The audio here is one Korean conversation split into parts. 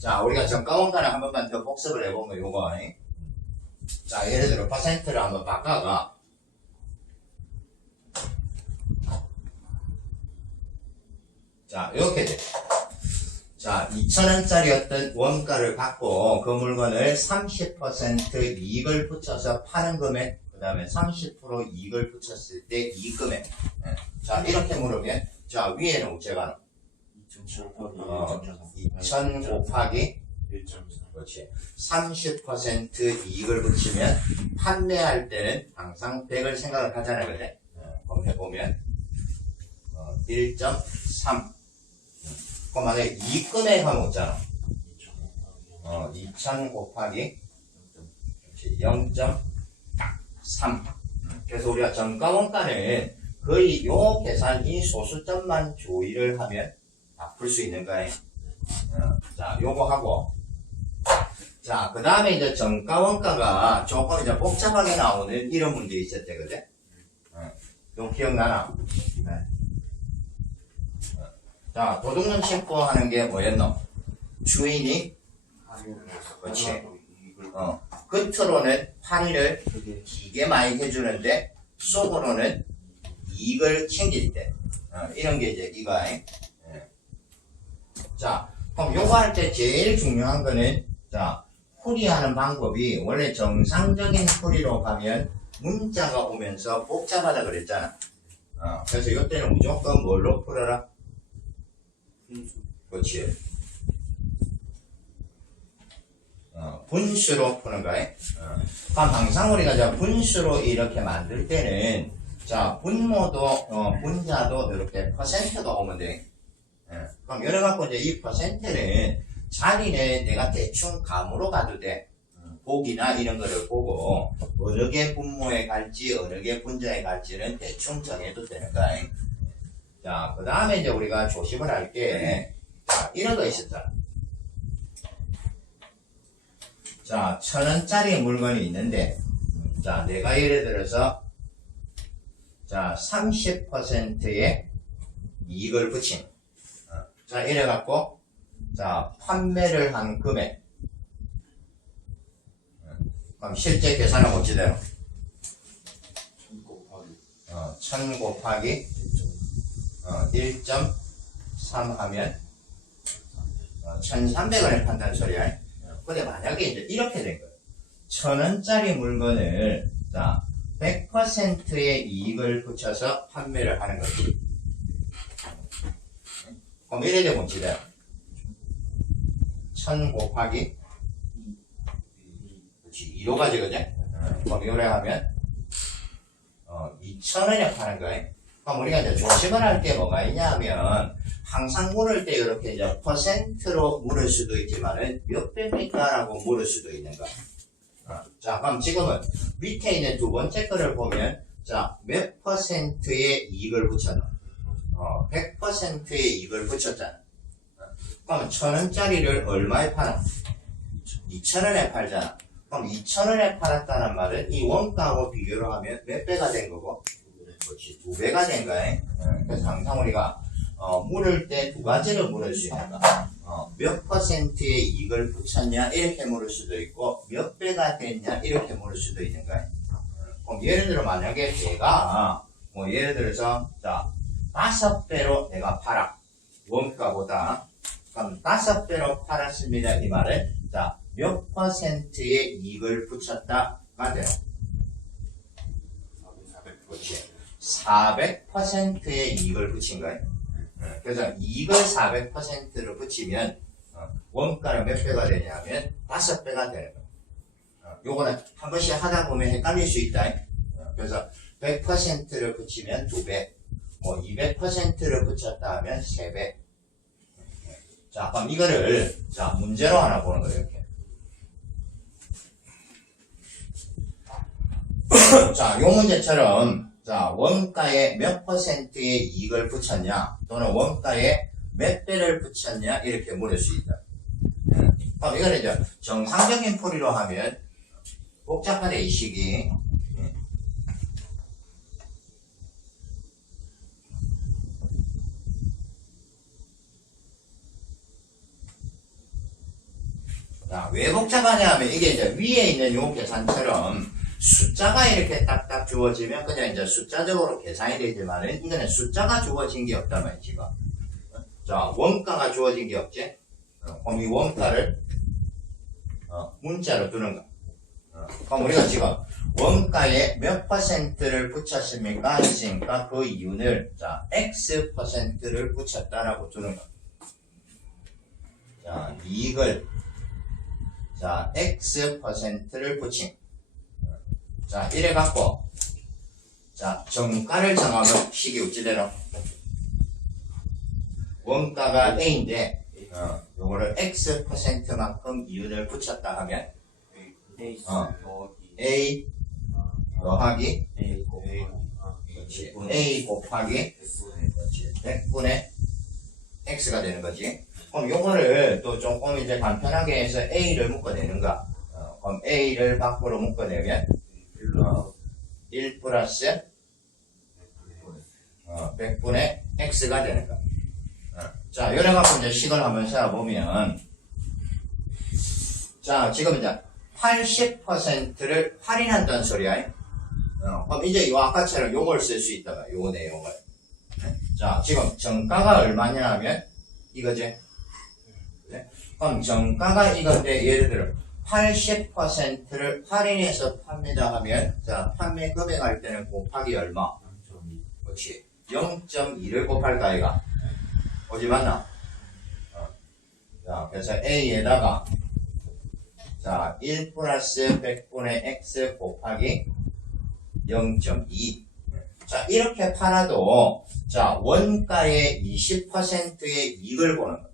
자, 우리가 정가원가를 한 번만 더 복습을 해보면 요거. 자, 예를 들어 퍼센트를 한번 바꿔가. 자, 이렇게 돼. 자, 2,000원짜리였던 원가를 받고 그 물건을 30% 이익을 붙여서 파는 금액, 그 다음에 30% 이익을 붙였을 때 이 금액. 자, 이렇게 물으면, 자, 위에는 어째가 2,000 곱하기 1.4. 그렇지. 30% 이익을 붙이면 판매할 때는 항상 100을 생각을 하잖아요. 그래? 그럼 해보면 1.3. 그럼 만약에 이 금액 하면 없잖아. 2,000 곱하기 0.3. 그래서 우리가 정가원가는 거의 요 계산이 소수점만 조의를 하면 다 풀 수 있는 거예요. 자, 요거 하고. 자, 그 다음에 이제 정가원가가 조금 이제 복잡하게 나오는 이런 문제 있었대, 그제? 좀 기억나나? 네. 자, 도둑놈 신고 하는 게 뭐였노? 주인이, 그렇지. 겉으로는 판의를 되게 많이 해주는데, 속으로는 이익을 챙길 때. 이런 게 이제 이거야. 자, 그럼 요거 할 때 제일 중요한 거는, 자, 풀이하는 방법이 원래 정상적인 풀이로 가면 문자가 오면서 복잡하다 그랬잖아. 그래서 이때는 무조건 뭘로 풀어라? 그렇지. 분수로 푸는 거야. 그럼 항상 우리가 자 분수로 이렇게 만들 때는 자 분모도 분자도 이렇게 퍼센트가 오면 돼. 그럼 여러 갖고 이제 이 퍼센트는 자리는 내가 대충 감으로 가도 돼. 보기나 이런 거를 보고 어느 게 분모에 갈지 어느 게 분자에 갈지는 대충 정해도 되는 거야. 자, 그 다음에 이제 우리가 조심을 할 게, 자, 이런 거 있었잖아. 자, 1,000원짜리 물건이 있는데, 자, 내가 예를 들어서, 자, 30%의 이익을 붙인, 자, 이래갖고, 자, 판매를 한 금액. 그럼 실제 계산은 어찌 돼요? 1000 곱하기 1.3 하면 1,300원에 판다는 소리야. 근데 만약에 이제 이렇게 된 거예요. 1,000원짜리 물건을 자 100%의 이익을 붙여서 판매를 하는 거지. 그럼 이래 되면 어찌 돼요? 1,000 곱하기 2로 가지, 그지? 그럼 요래 하면 2,000원에 파는 거예요. 그럼 우리가 이제 조심을 할 게 뭐가 있냐면 항상 물을 때 이렇게 이제 퍼센트로 물을 수도 있지만은 몇 배입니까라고 물을 수도 있는 거야. 자, 그럼 지금은 밑에 있는 두 번째 거를 보면 자, 몇 퍼센트의 이익을 붙였나? 100%의 이익을 붙였잖아. 그럼 1,000원짜리를 얼마에 파나? 2,000원에 팔잖아. 그럼 2,000원에 팔았다는 말은 이 원가하고 비교를 하면 몇 배가 된 거고? 그렇지, 2배가 된 거야. 그래서 항상 우리가 물을 때 두 가지를 물을 수 있는 거야. 몇 퍼센트의 이익을 붙였냐 이렇게 물을 수도 있고 몇 배가 됐냐 이렇게 물을 수도 있는 거야. 그럼 예를 들어 만약에 내가 뭐 예를 들어서 자 5배로 내가 팔아 원가보다 그럼 5배로 팔았습니다 이 말은 자 몇 퍼센트의 이익을 붙였다가 돼요. 그렇지. 400%의 이익을 붙인 거예요. 그래서 이익을 400%를 붙이면 원가는 몇 배가 되냐면 5배가 되는 거예요. 요거는 한 번씩 하다 보면 헷갈릴 수 있다. 그래서 100%를 붙이면 2배, 뭐 200%를 붙였다 하면 3배. 자, 그럼 이거를 자 문제로 하나 보는 거예요. 이렇게. 자, 요 문제처럼 자, 원가에 몇 퍼센트의 이익을 붙였냐 또는 원가에 몇 배를 붙였냐 이렇게 물을 수 있다. 그럼 이거는 이제 정상적인 풀이로 하면 복잡하네 이 식이. 자, 왜 복잡하냐 하면 이게 이제 위에 있는 요 계산처럼 숫자가 이렇게 딱딱 주어지면 그냥 이제 숫자적으로 계산이 되지만은 이거는 숫자가 주어진 게 없단 말이야, 지금. 자, 원가가 주어진 게 없지? 그럼 이 원가를 문자로 두는 거. 그럼 우리가 지금 원가에 몇 퍼센트를 붙였습니까? 했으니까 그 이윤을 자 X%를 붙였다라고 두는 거. 자, 이익을 자 X%를 붙인. 자, 이래 갖고 자 정가를 정하면 식이 어찌되노? 원가가 A인데 요거를 X%만큼 이윤을 붙였다 하면 A 더하기 그렇지. A 곱하기 100분의 X가 되는 거지. 그럼 요거를 또 조금 이제 간편하게 해서 A를 묶어내는가. 그럼 A를 밖으로 묶어내면 1 플러스 100분의 X가 되는 거. 자, 요래갖고 이제 식을 한번 세어보면 자, 지금 이제 80%를 할인한다는 소리야. 그럼 이제 요 아까처럼 요걸 쓸 수 있다가 요 내용을. 자, 지금 정가가 얼마냐 하면 이거지. 네? 그럼 정가가 이건데 예를 들어 80%를 할인해서 팝니다 하면 자, 판매 금액할 때는 곱하기 얼마? 0.2. 그렇지. 0.2를 곱할까 아이가? 어디 맞나? 자, 그래서 A에다가 자, 1 플러스 100분의 X 곱하기 0.2. 자, 이렇게 팔아도, 자, 원가의 20%의 이익을 보는 거야.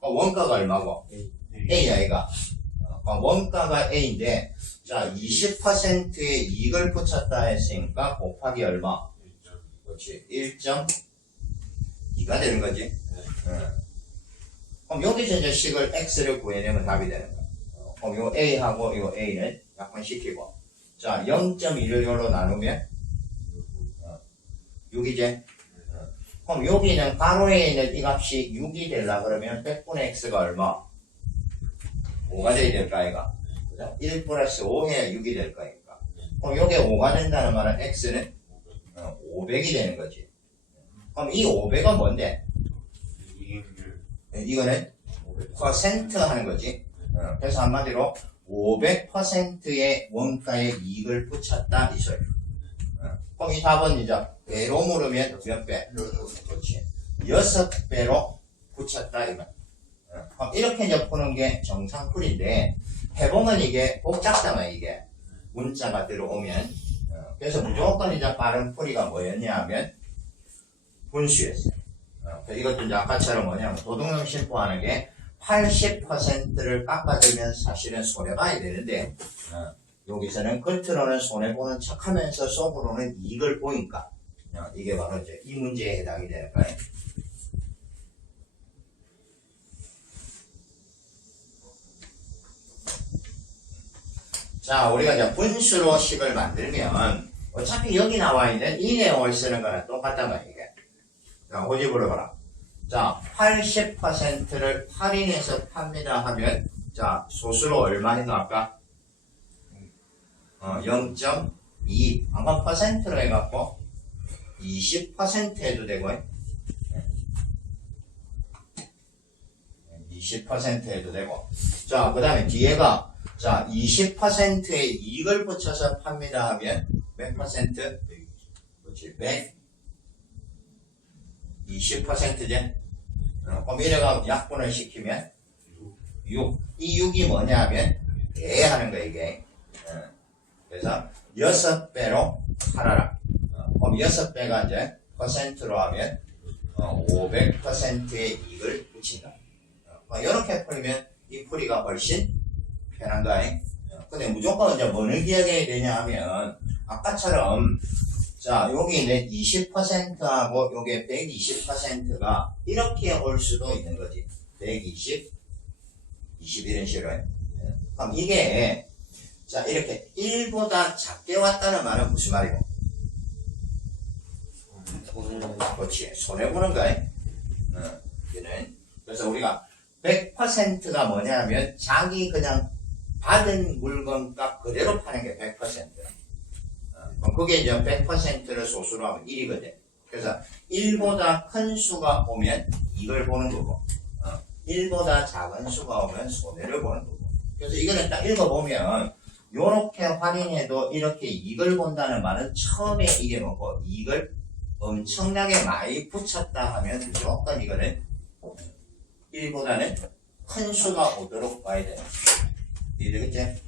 원가가 얼마고? A야, 얘가. 원가가 A인데, 자, 20%의 이익을 붙였다 했으니까 곱하기 얼마? 그렇지. 1.2가 되는 거지. 그럼 여기서 이제 식을 X를 구해내면 답이 되는 거야. 그럼 요 A하고 요 A는 약분시키고 자 0.1을 요로 나누면 6이지. 그럼 여기는 가로에 있는 이 값이 6이 되려 그러면 100분의 X가 얼마? 5가 돼야 될까 아이가? 1 플러스 5 해야 6이 될 거니까. 그럼 요게 5가 된다는 말은 X는 500이 되는 거지. 그럼 이 500은 뭔데? 이거는 퍼센트 하는 거지. 그래서 한마디로 500%의 원가의 이익을 붙였다 이 소리. 그럼 이 답은 이제 배로 물으면 몇 배? 그렇지. 6배로 붙였다 이거. 그럼 이렇게 이제 푸는 게 정상풀인데 해보면 이게 복잡하잖아 이게 문자가 들어오면. 그래서 무조건 이제 빠른 풀이가 뭐였냐 하면 분수였어요. 이것도 이제 아까처럼 뭐냐면 도둑놈 심포하는 게 80%를 깎아주면 사실은 손해봐야 되는데 여기서는 겉으로는 손해보는 척하면서 속으로는 이익을 보니까 이게 바로 이제 이 문제에 해당이 되는 거예요. 자, 우리가 이제 분수로 식을 만들면 어차피 여기 나와 있는 이 내용을 쓰는 거는 똑같단 말이야 이게. 자, 호집으로 봐라. 자, 80%를 할인해서 팝니다 하면 자, 소수로 얼마 해도 아까 0.2 아까 퍼센트로 해갖고 20% 해도 되고 20% 해도 되고 자, 그 다음에 뒤에가 자, 20%의 이익을 붙여서 팝니다 하면 몇 퍼센트? 그렇지, 120%지? 그럼 이래가 약분을 시키면 6. 이 6이 뭐냐 하면 대하는 거야 이게. 그래서 6배로 팔아라. 그럼 6배가 이제 퍼센트로 하면 500%의 이익을 붙인다. 이렇게 풀면 이 풀이가 훨씬 편한가? 근데 무조건 이제 뭐를 기억해야 되냐 하면 아까처럼 자, 여기 있는 20%하고 요게 120%가 이렇게 올 수도 있는 거지. 120, 20 이런 식으로. 그럼 이게 자, 이렇게 1보다 작게 왔다는 말은 무슨 말이고? 그렇지. 손해보는 거야. 그래서 우리가 100%가 뭐냐면 자기 그냥 받은 물건 값 그대로 파는 게 100%야. 그럼 그게 이제 100%를 소수로 하면 1이거든. 그래서 1보다 큰 수가 오면 이걸 보는 거고, 1보다 작은 수가 오면 손해를 보는 거고. 그래서 이거는 딱 읽어보면 요렇게 확인해도 이렇게 이걸 본다는 말은 처음에 이게 뭐고 이걸 엄청나게 많이 붙였다 하면 무조건 이거는 1보다는 큰 수가 오도록 봐야 돼. 이해되겠지?